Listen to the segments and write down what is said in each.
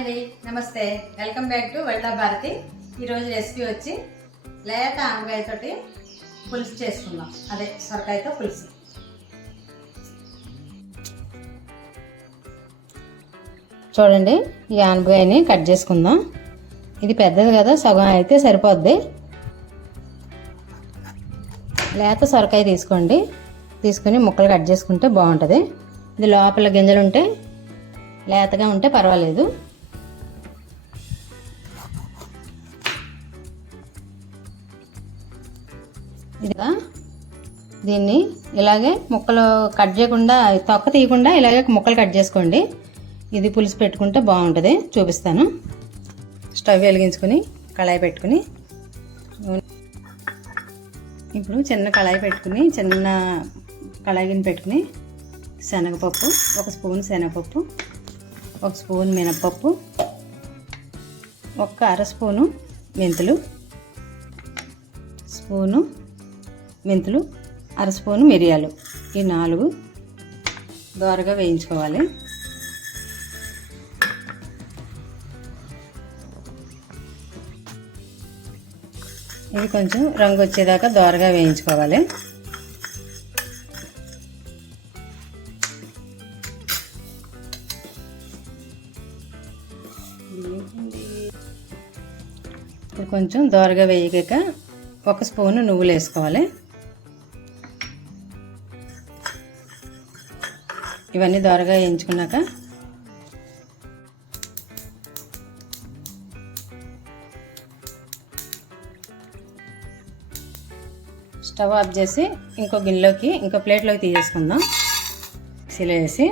అండి. నమస్తే. Welcome back to world Bharati ఈరోజు రెసిపీ వచ్చి లేత ఆనగాయతోటి పులుసు చేసుకుందాం. అదే సొరకాయతో పులుసు. చూడండి ఈ ఆనగాయని కట్ చేసుకుందాం. ఇది పెద్దది కదా సగం అయితే సరిపోద్ది. లేత సొరకాయ తీసుకోండి. తీసుకుని ముక్కలు కట్ చేసుకుంటే బాగుంటుంది. ఇది లోపల గింజలు ఉంటే లేతగా ఉంటే పర్వాలేదు. ఇదిగా దీన్ని ఇలాగే ముక్కలు కట్ చేయకుండా తొక్క తీయకుండా ఇలాగే ముక్కలు కట్ చేసుకోండి. ఇది పులుసు పెట్టుకుంటే బాగుంటుంది. చూపిస్తాను. స్టవ్ వెలిగించుకొని కళాయి పెట్టుకుని. ఇప్పుడు చిన్న కళాయి పెట్టుకుని చిన్న కళాయి గిన్నె పెట్టుకుని శనగపప్పు ఒక స్పూన్ శనగపప్పు ఒక స్పూన్ మినపప్పు ఒక అర స్పూను మెంతులు స్పూను మెంతులు అర స్పూను మిరియాలు. ఈ నాలుగు దోరగా వేయించుకోవాలి. ఇది కొంచెం రంగు వచ్చేదాకా దోరగా వేయించుకోవాలి. ఇప్పుడు కొంచెం దోరగా వేయగాక ఒక స్పూను నువ్వులు వేసుకోవాలి. ఇవన్నీ దోరగా వేయించుకున్నాక స్టవ్ ఆఫ్ చేసి ఇంకో గిన్నెలోకి ఇంకో ప్లేట్లోకి తీసేసుకుందాం. మిక్సీలో వేసి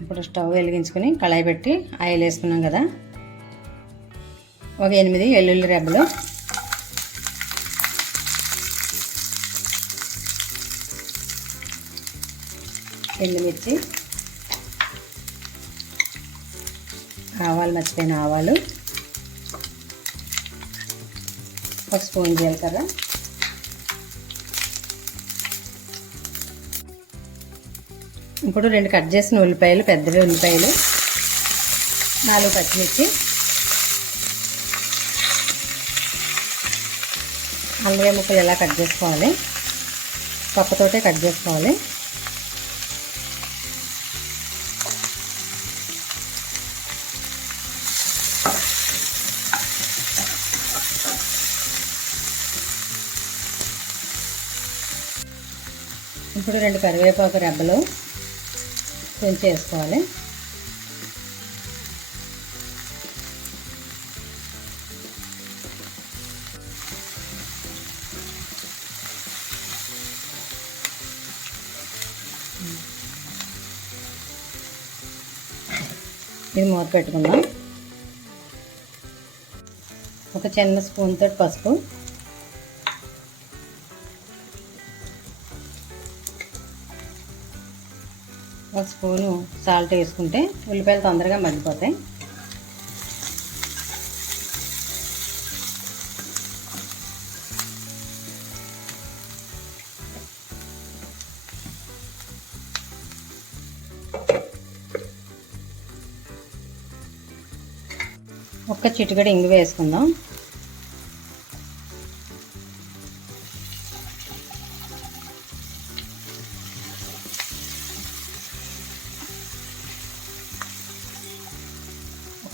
ఇప్పుడు స్టవ్ వెలిగించుకొని కళాయి పెట్టి ఆయిల్ వేసుకున్నాం కదా. ఒక ఎనిమిది వెల్లుల్లి రెబ్బలు ఎండుమిర్చి ఆవాలు మర్చిపోయిన ఆవాలు ఒక స్పూన్ జీలకర్ర ఇప్పుడు రెండు కట్ చేసిన ఉల్లిపాయలు పెద్దవి ఉల్లిపాయలు నాలుగు పచ్చిమిర్చి అల్లగే ముక్కలు ఎలా కట్ చేసుకోవాలి పక్కతోటే కట్ చేసుకోవాలి. ఇప్పుడు రెండు కరివేపాకు రెబ్బలు కొంచెం వేసుకోవాలి ఇది మూత పెట్టుకుందాం. ఒక చిన్న స్పూన్ తోటి పసుపు. ఒక స్పూను సాల్ట్ వేసుకుంటే ఉల్లిపాయలు తొందరగా మగ్గిపోతాయి. ఒక్క చిటికడ ఇంగు వేసుకుందాం.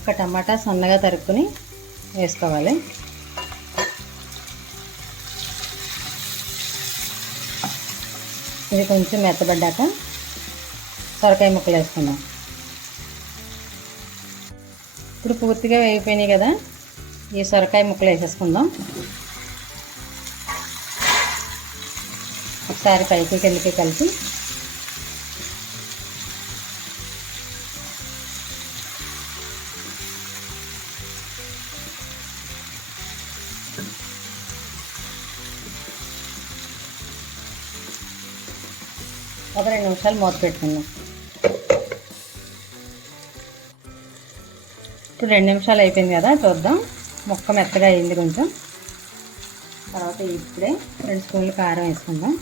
ఒక టమాటా సన్నగా తరుక్కుని వేసుకోవాలి. ఇది కొంచెం మెత్తబడ్డాక సొరకాయ ముక్కలు వేసుకుందాం. ఇప్పుడు పూర్తిగా వేగిపోయినాయి కదా ఈ సొరకాయ ముక్కలు వేసేసుకుందాం. ఒకసారి పైకి కిందకి కలిపి ఒక రెండు నిమిషాలు మూత పెట్టుకుందాం. ఇప్పుడు రెండు నిమిషాలు అయిపోయింది కదా చూద్దాం. ముక్క మెత్తగా అయింది కొంచెం. తర్వాత ఇప్పుడే రెండు స్పూన్లు కారం వేసుకుందాం.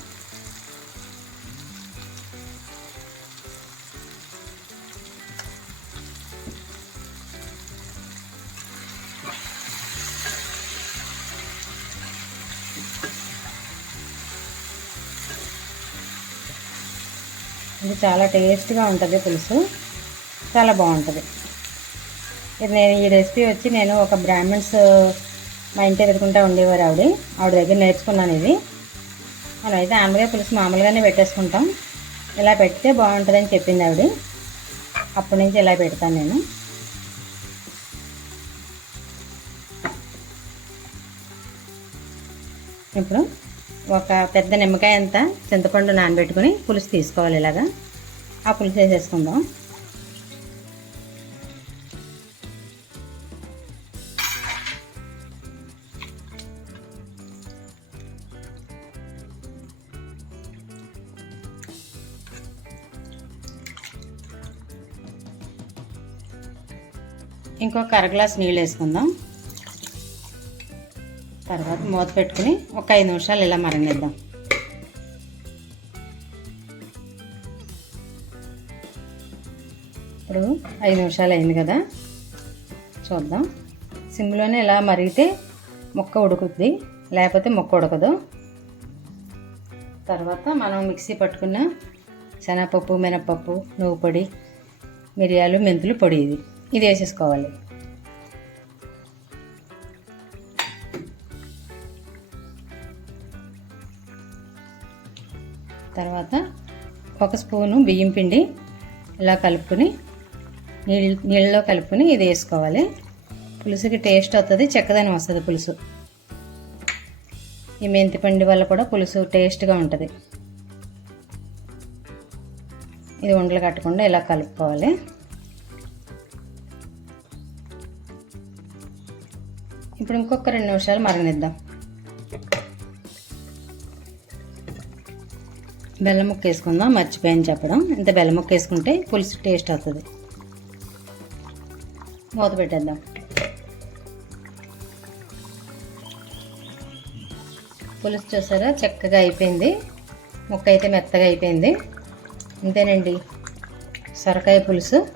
ఇది చాలా టేస్ట్గా ఉంటుంది పులుసు. చాలా బాగుంటుంది. ఇది నేను ఈ రెసిపీ వచ్చి నేను ఒక బ్రాహ్మణ్స్ మా ఇంటి ఎదుర్కొంటా ఉండేవారు ఆవిడ. ఆవిడ దగ్గర నేర్చుకున్నాను ఇది. మనం అయితే ఆమెగా పులుసు మామూలుగానే పెట్టేసుకుంటాం. ఇలా పెడితే బాగుంటుందని చెప్పింది ఆవిడ. అప్పటి నుంచి ఇలా పెడతాను నేను. ఇప్పుడు ఒక పెద్ద నిమ్మకాయ అంతా చింతపండు నానబెట్టుకుని పులుసు తీసుకోవాలి ఇలాగా. ఆ పులుసు వేసేసుకుందాం. ఇంకొక అర గ్లాస్ నీళ్ళు వేసుకుందాం. తర్వాత మూత పెట్టుకుని ఒక ఐదు నిమిషాలు ఇలా మరగనిద్దాం. ఇప్పుడు ఐదు నిమిషాలు అయింది కదా. చూద్దాం. సిమ్లోనే ఇలా మరిగితే ముక్క ఉడుకుద్ది. లేకపోతే ముక్క ఉడకదు. తర్వాత మనం మిక్సీ పట్టుకున్న శనగపప్పు మినపప్పు నువ్వు పొడి మిరియాలు మెంతులు పొడి ఇది. ఇది వేసేసుకోవాలి. తర్వాత ఒక స్పూను బియ్యం పిండి ఇలా కలుపుకొని నీళ్ళు నీళ్ళలో కలుపుకొని ఇది వేసుకోవాలి. పులుసుకి టేస్ట్ వస్తుంది చెక్కదని వస్తుంది పులుసు. ఈ మెంతిపండి వల్ల కూడా పులుసు టేస్ట్గా ఉంటుంది. ఇది ఉండలు కట్టకుండా ఇలా కలుపుకోవాలి. ఇప్పుడు ఇంకొక రెండు నిమిషాలు మరగనిద్దాం. బెల్లం ముక్క వేసుకుందాం మర్చిపోయాను చెప్పడం. ఇంత బెల్లం ముక్క వేసుకుంటే పులుసు టేస్ట్ అవుతుంది. మూత పెట్టేద్దాం. పులుసు చూసారా? చక్కగా అయిపోయింది. ముక్క అయితే మెత్తగా అయిపోయింది. అంతేనండి సొరకాయ పులుసు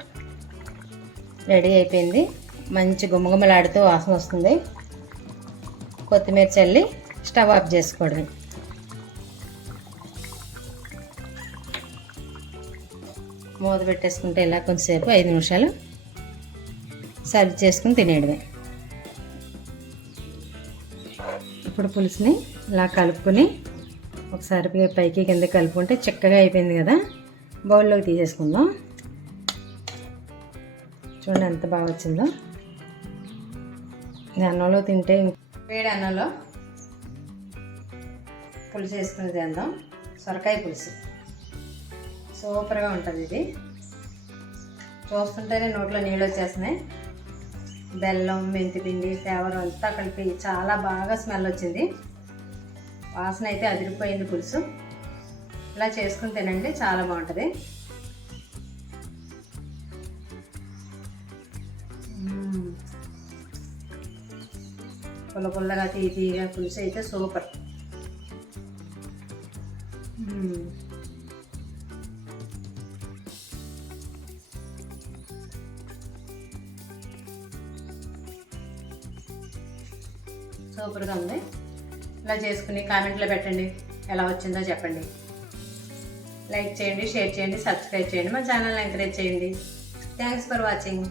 రెడీ అయిపోయింది. మంచి గుమగుమలాడుతూ వాసన వస్తుంది. కొత్తిమీర చల్లి స్టవ్ ఆఫ్ చేసుకోవడమే. మూత పెట్టేసుకుంటే ఇలా కొంచెంసేపు ఐదు నిమిషాలు సర్వ్ చేసుకుని తినేయడమే. ఇప్పుడు పులుసుని ఇలా కలుపుకొని ఒకసారి పైకి కింద కలుపుకుంటే చిక్కగా అయిపోయింది కదా బౌల్లోకి తీసేసుకుందాం. చూడండి ఎంత బాగా వచ్చిందో. ఇది అన్నంలో తింటే వేడి అన్నంలో పులుసు వేసుకుని తిందాం. సొరకాయ పులుసు. సూపర్గా ఉంటుంది ఇది. చూస్తుంటేనే నోట్లో నీళ్ళు వచ్చేస్తున్నాయి. బెల్లం మెంతిపిండి ఫ్లేవర్ అంతా కలిపి చాలా బాగా స్మెల్ వచ్చింది. వాసన అయితే అదిరిపోయింది పులుసు. ఇలా చేసుకుని తినండి చాలా బాగుంటుంది. పుల్ల పుల్లగా తీయగా పులుసు అయితే సూపర్. సూపర్గా ఉంది. ఇలా చేసుకుని కామెంట్లో పెట్టండి. ఎలా వచ్చిందో చెప్పండి. లైక్ చేయండి షేర్ చేయండి సబ్స్క్రైబ్ చేయండి. మా ఛానల్ ఎంకరేజ్ చేయండి. Thanks for watching.